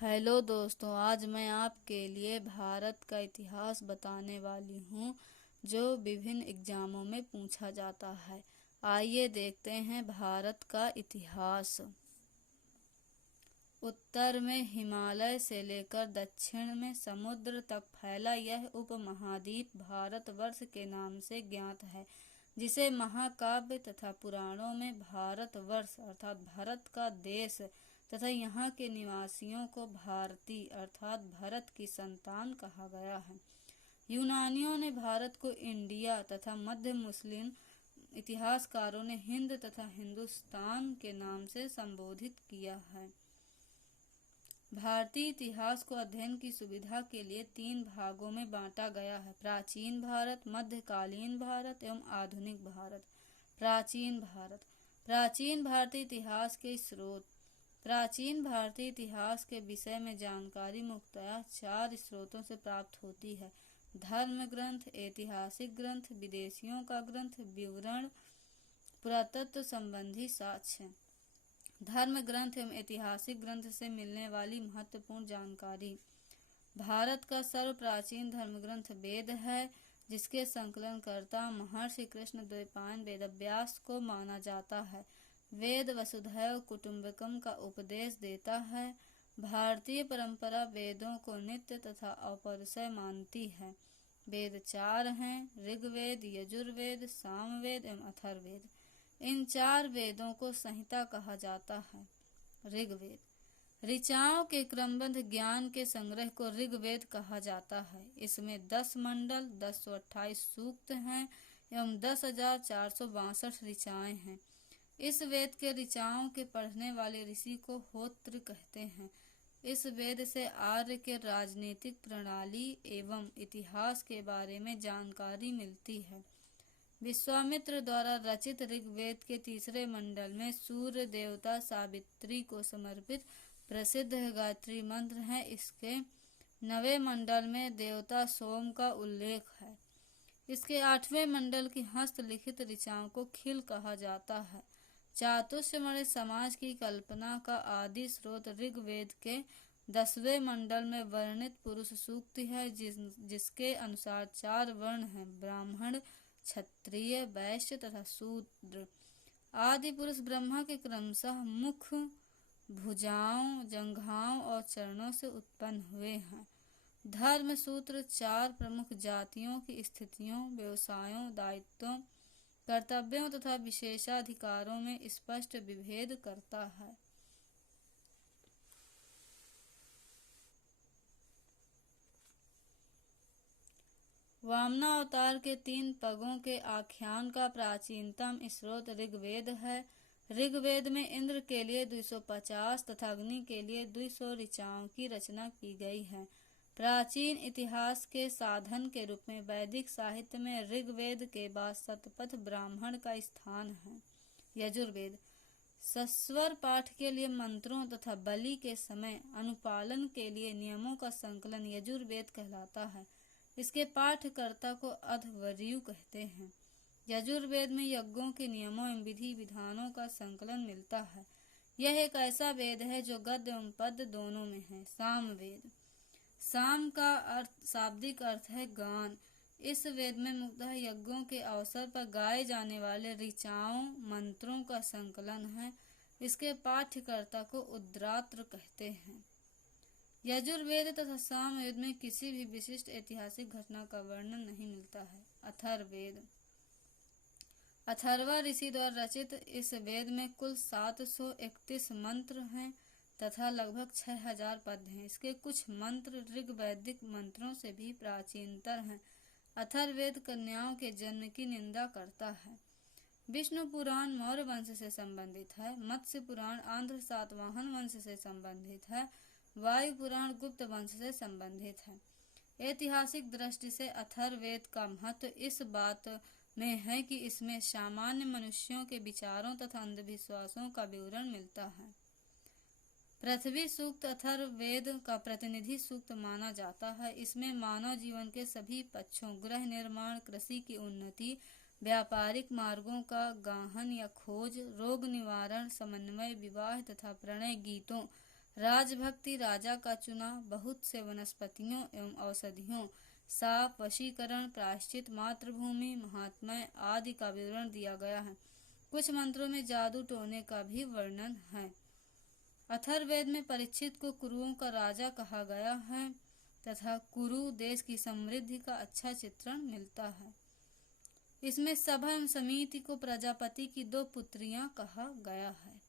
Hello दोस्तों, आज मैं आपके लिए भारत का इतिहास बताने वाली हूँ जो विभिन्न एग्जामों में पूछा जाता है। आइए देखते हैं भारत का इतिहास। उत्तर में हिमालय से लेकर दक्षिण में समुद्र तक फैला यह उपमहाद्वीप भारतवर्ष के नाम से ज्ञात है, जिसे महाकाव्य तथा पुराणों में भारतवर्ष अर्थात भारत का देश तथा यहाँ के निवासियों को भारती अर्थात भरत की संतान कहा गया है। यूनानियों ने भारत को इंडिया तथा मध्य मुस्लिम इतिहासकारों ने हिंद तथा हिंदुस्तान के नाम से संबोधित किया है। भारतीय इतिहास को अध्ययन की सुविधा के लिए 3 भागों में बांटा गया है: प्राचीन भारत, मध्यकालीन भारत एवं आधुनिक भारत। प्राचीन भारत। प्राचीन भारतीय इतिहास के स्रोत। प्राचीन भारतीय इतिहास के विषय में जानकारी मुख्यतः 4 स्रोतों से प्राप्त होती है: धर्म ग्रंथ, ऐतिहासिक ग्रंथ, विदेशियों का ग्रंथ, विवरण, पुरातत्व संबंधी साक्ष्य। धर्म ग्रंथ एवं ऐतिहासिक ग्रंथ से मिलने वाली महत्वपूर्ण जानकारी। भारत का सर्व प्राचीन धर्म ग्रंथ वेद है, जिसके संकलनकर्ता महर्षि कृष्ण द्वैपायन वेदव्यास को माना जाता है। वेद वसुधैव कुटुम्बकम का उपदेश देता है। भारतीय परंपरा वेदों को नित्य तथा अपौरुषेय मानती है। वेद 4 हैं: ऋग्वेद, यजुर्वेद, सामवेद एवं अथर्ववेद। इन 4 वेदों को संहिता कहा जाता है। ऋग्वेद ऋचाओं के क्रमबद्ध ज्ञान के संग्रह को ऋग्वेद कहा जाता है। इसमें 10 मंडल, 1028 सूक्त हैं एवं 10,462 ऋचाएं हैं। इस वेद के ऋचाओं के पढ़ने वाले ऋषि को होत्र कहते हैं। इस वेद से आर्य के राजनीतिक प्रणाली एवं इतिहास के बारे में जानकारी मिलती है। विश्वामित्र द्वारा रचित ऋग्वेद के 3 मंडल में सूर्य देवता सावित्री को समर्पित प्रसिद्ध गायत्री मंत्र है। इसके 9वें मंडल में देवता सोम का उल्लेख है। इसके 8वें मंडल की हस्तलिखित ऋचाओं को खिल कहा जाता है। चातुर्वर्ण्य समाज की कल्पना का आदि स्रोत ऋग्वेद के 10वें मंडल में वर्णित पुरुष सूक्त है, जिसके अनुसार 4 वर्ण हैं: ब्राह्मण, क्षत्रिय, वैश्य तथा शूद्र। आदि पुरुष ब्रह्मा के क्रमशः मुख, भुजाओं, जंघाओं और चरणों से उत्पन्न हुए हैं। धर्म सूत्र 4 प्रमुख जातियों की स्थितियों, व्यवसायों, दायित्वों, कर्तव्यों तथा विशेषाधिकारों में स्पष्ट विभेद करता है। वामनावतार के 3 पगों के आख्यान का प्राचीनतम स्रोत ऋग्वेद है। ऋग्वेद में इंद्र के लिए 250 तथा अग्नि के लिए 200 ऋचाओं की रचना की गई है। प्राचीन इतिहास के साधन के रूप में वैदिक साहित्य में ऋग्वेद के बाद शतपथ ब्राह्मण का स्थान है। यजुर्वेद सस्वर पाठ के लिए मंत्रों तथा बलि के समय अनुपालन के लिए नियमों का संकलन यजुर्वेद कहलाता है। इसके पाठकर्ता को अध्वर्यु कहते हैं। यजुर्वेद में यज्ञों के नियमों एवं विधि विधानों का संकलन मिलता है। यह एक ऐसा वेद है जो गद्य एवं पद्य दोनों में है। सामवेद साम का शाब्दिक अर्थ है गान। इस वेद में मुख्यतः यज्ञों के अवसर पर गाए जाने वाले ऋचाओं मंत्रों का संकलन है। इसके पाठ्यकर्ता को उद्रात्र कहते हैं। यजुर्वेद तथा सामवेद में किसी भी विशिष्ट ऐतिहासिक घटना का वर्णन नहीं मिलता है। अथर्ववेद अथर्वा ऋषि द्वारा रचित इस वेद में कुल 731 मंत्र हैं तथा लगभग 6000 पद हैं। इसके कुछ मंत्र ऋग्वैदिक मंत्रों से भी प्राचीनतर हैं। अथर्ववेद कन्याओं के जन्म की निंदा करता है। विष्णु पुराण मौर्य वंश से संबंधित है। मत्स्य पुराण आंध्र सातवाहन वंश से संबंधित है। वायु पुराण गुप्त वंश से संबंधित है। ऐतिहासिक दृष्टि से अथर्ववेद का महत्व इस बात में है कि इसमें सामान्य मनुष्यों के विचारों तथा अंधविश्वासों का विवरण मिलता है। पृथ्वी सूक्त अथर्ववेद का प्रतिनिधि सूक्त माना जाता है। इसमें मानव जीवन के सभी पक्षों, गृह निर्माण, कृषि की उन्नति, व्यापारिक मार्गों का गाहन या खोज, रोग निवारण, समन्वय, विवाह तथा प्रणय गीतों राजभक्ति, राजा का चुनाव, बहुत से वनस्पतियों एवं औषधियों, साप, वशीकरण, प्रायश्चित, मातृभूमि, महात्म्य आदि का विवरण दिया गया है। कुछ मंत्रों में जादू टोने का भी वर्णन है। अथर्ववेद में परीक्षित को कुरुओं का राजा कहा गया है तथा कुरु देश की समृद्धि का अच्छा चित्रण मिलता है। इसमें सभा एवं समिति को प्रजापति की 2 पुत्रियां कहा गया है।